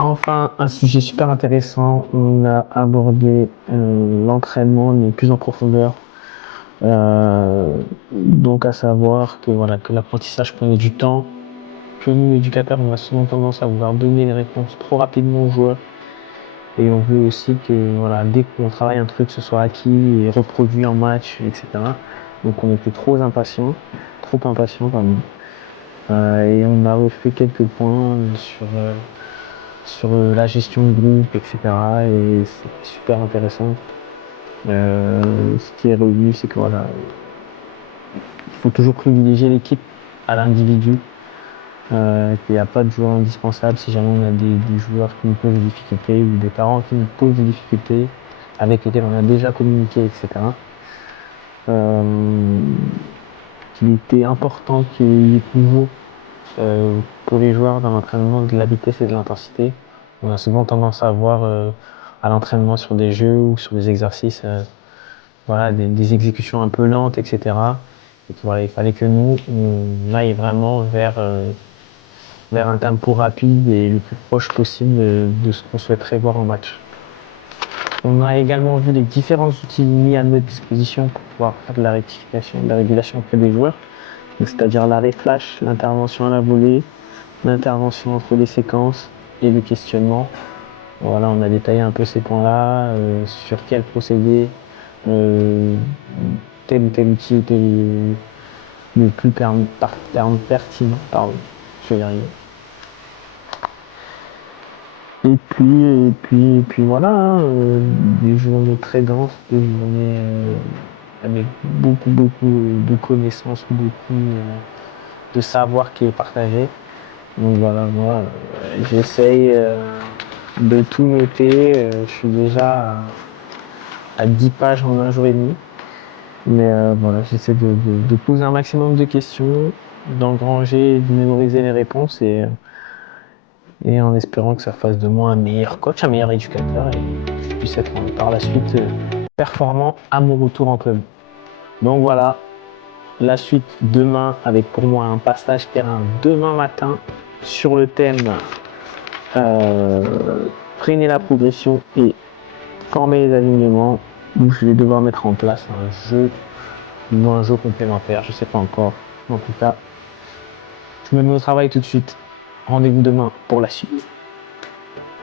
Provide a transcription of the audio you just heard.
Enfin, un sujet super intéressant. On a abordé l'entraînement, mais plus en profondeur. Donc, à savoir que voilà, que l'apprentissage prenait du temps, que nous, éducateurs, on a souvent tendance à vouloir donner les réponses trop rapidement aux joueurs. Et on veut aussi que voilà, dès qu'on travaille un truc, ce soit acquis et reproduit en match, etc. Donc, on était trop impatients, pardon. Et on a refait quelques points sur la gestion de groupe, etc. Et c'est super intéressant. Ce qui est revenu, c'est que voilà, il faut toujours privilégier l'équipe à l'individu. Qu'il n'y a pas de joueur indispensable si jamais on a des joueurs qui nous posent des difficultés ou des parents qui nous posent des difficultés avec lesquels on a déjà communiqué, etc. Il était important qu'il y ait toujours pour les joueurs dans l'entraînement de la vitesse et de l'intensité. On a souvent tendance à voir à l'entraînement sur des jeux ou sur des exercices voilà, des exécutions un peu lentes, etc. Et que, voilà, il fallait que nous, on aille vraiment vers un tempo rapide et le plus proche possible de ce qu'on souhaiterait voir en match. On a également vu les différents outils mis à notre disposition pour pouvoir faire de la rectification, de la régulation auprès des joueurs. C'est-à-dire l'arrêt flash, l'intervention à la volée, l'intervention entre les séquences et le questionnement. Voilà, on a détaillé un peu ces points-là, sur quel procédé tel ou tel outil était le plus pertinent. Pardon, je vais y arriver. Et puis voilà, hein, des journées très denses, des journées avec beaucoup de connaissances, beaucoup de savoir qui est partagé. Donc voilà, moi, j'essaye de tout noter. Je suis déjà à 10 pages en un jour et demi. Mais voilà, j'essaie de poser un maximum de questions, d'engranger, de mémoriser les réponses et en espérant que ça fasse de moi un meilleur coach, un meilleur éducateur et que je puisse être par la suite performant à mon retour en club. Donc voilà, la suite demain avec pour moi un passage terrain demain matin sur le thème freiner la progression et former les alignements où je vais devoir mettre en place un jeu ou un jeu complémentaire, je sais pas encore. En tout cas, je me mets au travail tout de suite. Rendez-vous demain pour la suite.